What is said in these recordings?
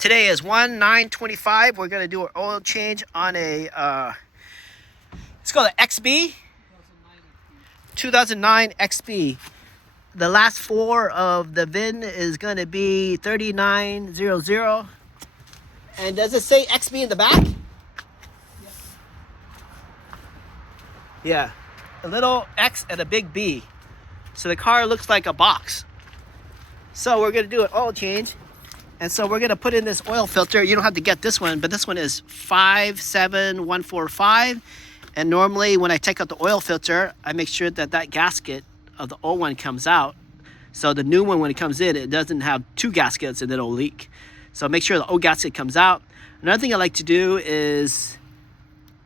Today is 1/9/25. We're gonna do an oil change on a it's called an XB, 2009 XB. The last four of the VIN is gonna be 3900. And does it say XB in the back? Yeah, a little X and a big B. So the car looks like a box. So we're gonna do an oil change. And so we're gonna put in this oil filter. You don't have to get this one, but this one is 57145. And normally when I take out the oil filter, I make sure that that gasket of the old one comes out. So the new one, when it comes in, it doesn't have two gaskets and it'll leak. So make sure the old gasket comes out. Another thing I like to do is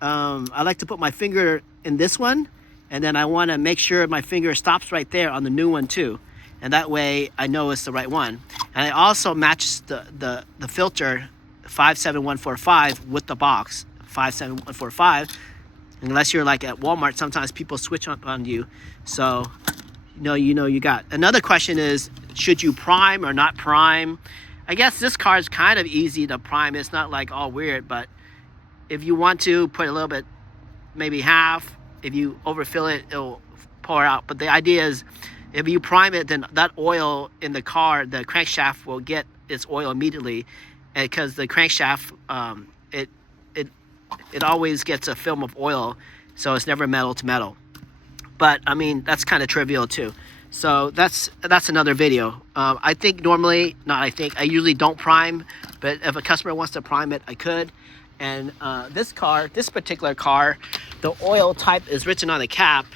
I like to put my finger in this one, and then I wanna make sure my finger stops right there on the new one too. And that way I know it's the right one. And I also match the filter 57145 with the box 57145. Unless you're like at Walmart, sometimes people switch on you. So you know you got. Another question is, should you prime or not prime? I guess this car is kind of easy to prime. It's not like all weird, but if you want to put a little bit, maybe half. If you overfill it, it'll pour out. But the idea is, if you prime it, then that oil in the car, the crankshaft will get its oil immediately, because the crankshaft, it always gets a film of oil, so it's never metal to metal. But I mean, that's kind of trivial too. So that's another video. I usually don't prime, but if a customer wants to prime it, I could. And this particular car, the oil type is written on the cap.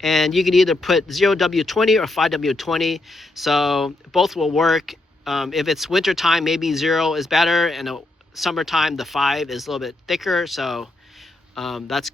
And you can either put 0W20 or 5W20, so both will work. If it's winter time, maybe 0 is better, and summertime the 5 is a little bit thicker. So that's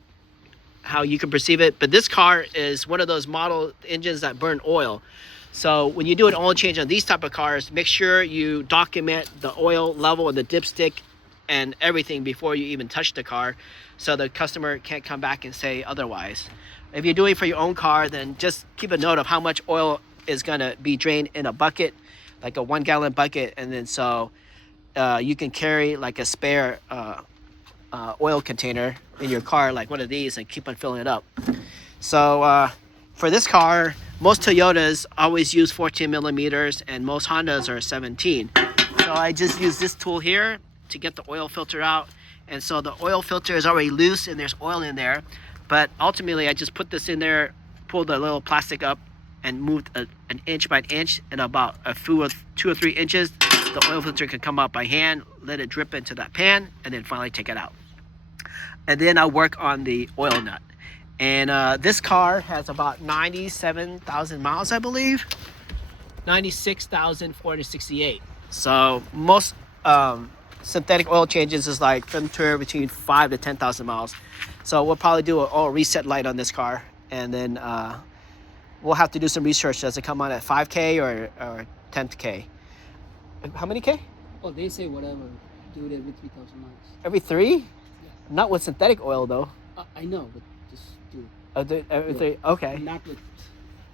how you can perceive it. But this car is one of those model engines that burn oil. So when you do an oil change on these type of cars, make sure you document the oil level and the dipstick and everything before you even touch the car, so the customer can't come back and say otherwise. If you're doing it for your own car, then just keep a note of how much oil is gonna be drained in a bucket, like a 1 gallon bucket, and then so you can carry like a spare oil container in your car, like one of these, and keep on filling it up. So for this car, most Toyotas always use 14 millimeters, and most Hondas are 17. So I just use this tool here to get the oil filter out. And so the oil filter is already loose and there's oil in there. But ultimately, I just put this in there, pulled the little plastic up, and moved an inch by an inch, and about a few of 2 or 3 inches, the oil filter can come out by hand, let it drip into that pan, and then finally take it out. And then I'll work on the oil nut. And this car has about 97,000 miles, I believe. 96,468. So most synthetic oil changes is like between 5 to 10,000 miles. So we'll probably do an oil reset light on this car, and then we'll have to do some research. Does it come on at 5K or 10K? How many K? Oh, they say whatever. Do it every 3,000 miles. Every 3? Yeah. Not with synthetic oil though. I know, but just do it. Every 3? Okay. Not with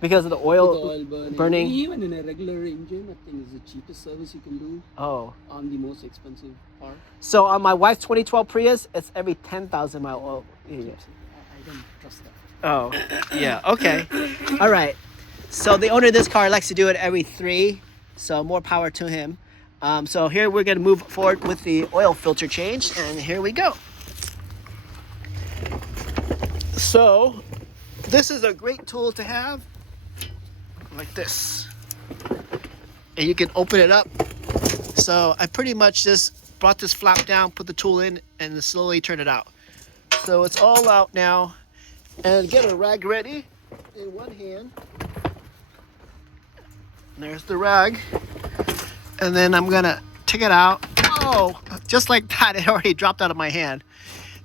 Because of the oil, burning. Even in a regular engine, I think is the cheapest service you can do. Oh. On the most expensive part. So on my wife's 2012 Prius, it's every 10,000 mile oil. Yeah. I don't trust that. Oh, yeah. Okay. All right. So the owner of this car likes to do it every 3. So more power to him. So here we're going to move forward with the oil filter change, and here we go. So this is a great tool to have, like this, and you can open it up. So I pretty much just brought this flap down, put the tool in, and slowly turn it out. So it's all out now, and get a rag ready in one hand. There's the rag, and then I'm gonna take it out. Oh, just like that, it already dropped out of my hand.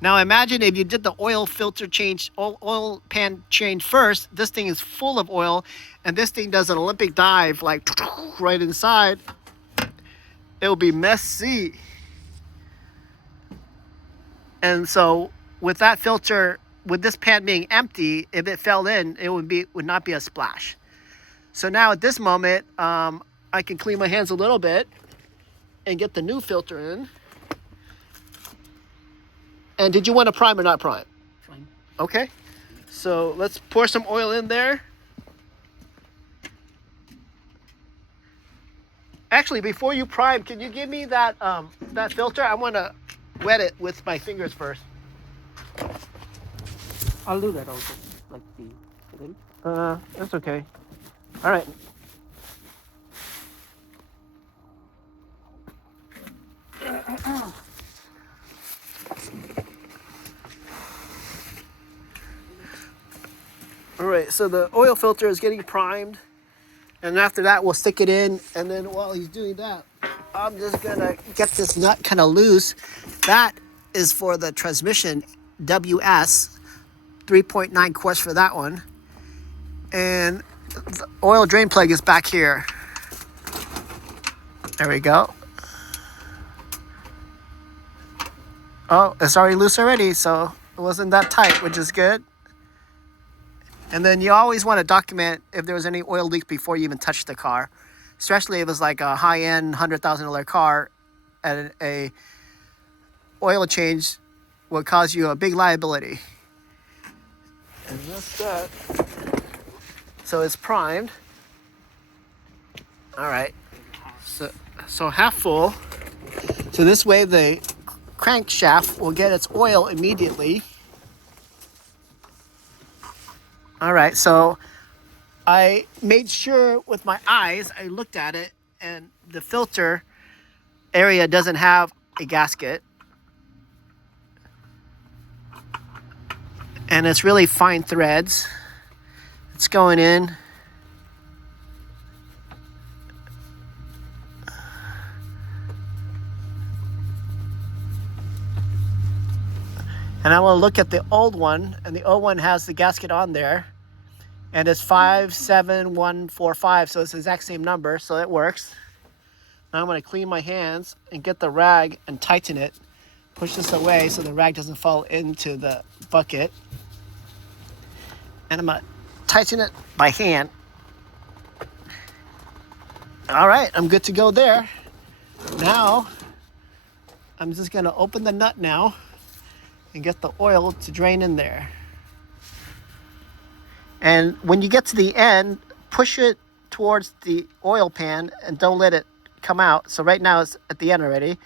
Now imagine if you did the oil filter change, oil pan change first. This thing is full of oil, and this thing does an Olympic dive, like right inside. It'll be messy. And so with that filter, with this pan being empty, if it fell in, it would not be a splash. So now at this moment, I can clean my hands a little bit. and get the new filter in. And did you want to prime or not prime? Prime. Okay. So let's pour some oil in there. Actually, before you prime, can you give me that that filter? I want to wet it with my fingers first. I'll do that also. Like the. That's okay. All right. All right, so the oil filter is getting primed, and after that we'll stick it in, and then while he's doing that, I'm just gonna get this nut kind of loose. That is for the transmission, WS, 3.9 quarts for that one. And the oil drain plug is back here. There we go. Oh, it's already loose already, so it wasn't that tight, which is good. And then you always want to document if there was any oil leak before you even touch the car, especially if it's like a high-end $100,000 car, and a oil change will cause you a big liability. And that's that. So it's primed. All right. So half full. So this way the crankshaft will get its oil immediately. All right, so I made sure with my eyes, I looked at it, and the filter area doesn't have a gasket. And it's really fine threads. It's going in. And I want to look at the old one, and the old one has the gasket on there, and it's 57145, so it's the exact same number, so it works. Now I'm going to clean my hands and get the rag and tighten it. Push this away so the rag doesn't fall into the bucket. And I'm going to tighten it by hand. All right, I'm good to go there. Now, I'm just going to open the nut now and get the oil to drain in there. And when you get to the end, push it towards the oil pan and don't let it come out. So right now it's at the end already.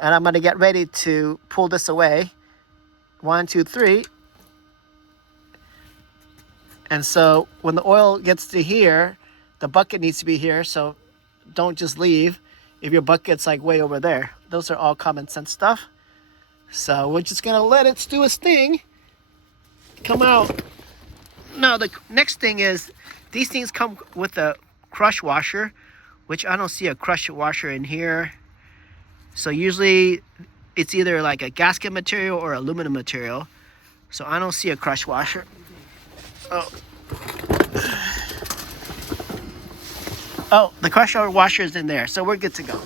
And I'm gonna get ready to pull this away. 1, 2, 3. And so when the oil gets to here, the bucket needs to be here. So don't just leave if your bucket's like way over there. Those are all common sense stuff. So we're just gonna let it do its thing, come out. Now the next thing is, these things come with a crush washer, which I don't see a crush washer in here. So usually it's either like a gasket material or aluminum material. So I don't see a crush washer. Oh, the crush washer is in there, so we're good to go.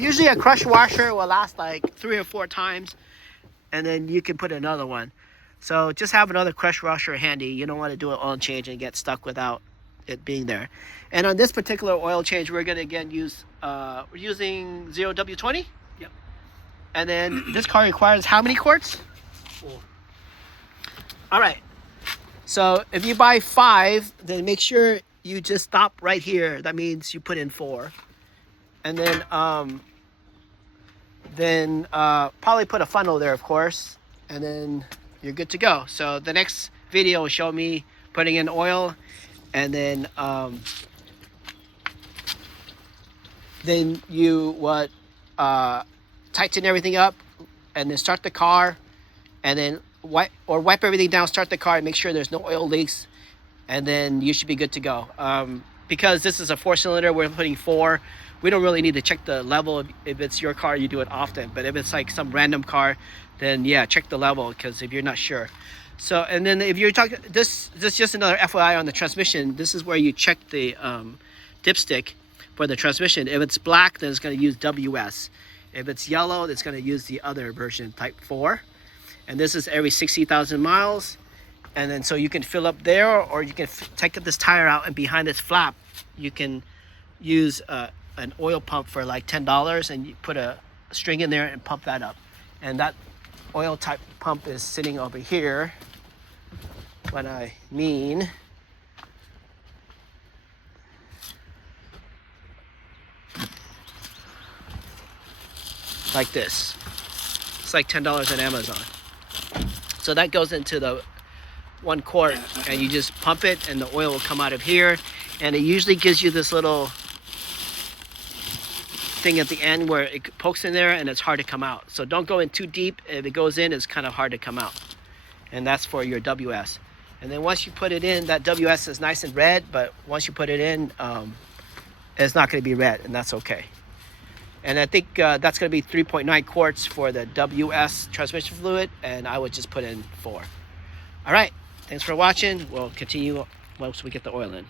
Usually a crush washer will last like 3 or 4 times, and then you can put another one. So just have another crush washer handy. You don't want to do an oil change and get stuck without it being there. And on this particular oil change, we're going to again use, we're using 0W20. Yep. And then this car requires how many quarts? 4. All right. So if you buy 5, then make sure you just stop right here. That means you put in 4. And then probably put a funnel there, of course, and then you're good to go. So the next video will show me putting in oil, and then you would tighten everything up, and then start the car, and then wipe everything down, start the car, and make sure there's no oil leaks, and then you should be good to go. Because this is a 4-cylinder, we're putting 4. We don't really need to check the level. If it's your car, you do it often. But if it's like some random car, then yeah, check the level, because if you're not sure. So, and then if you're talking, this is just another FYI on the transmission. This is where you check the dipstick for the transmission. If it's black, then it's going to use WS. If it's yellow, it's going to use the other version, type 4. And this is every 60,000 miles. And then so you can fill up there, or you can take this tire out, and behind this flap, you can use a an oil pump for like $10, and you put a string in there and pump that up. And that oil type pump is sitting over here. What I mean, like this. It's like $10 on Amazon. So that goes into the 1 quart, and you just pump it and the oil will come out of here, and it usually gives you this little thing at the end where it pokes in there and it's hard to come out. So don't go in too deep. If it goes in, it's kind of hard to come out. And that's for your WS. And then once you put it in, that WS is nice and red, but once you put it in, it's not going to be red, and that's okay. And I think that's going to be 3.9 quarts for the WS transmission fluid, and I would just put in 4. All right, thanks for watching. We'll continue once we get the oil in.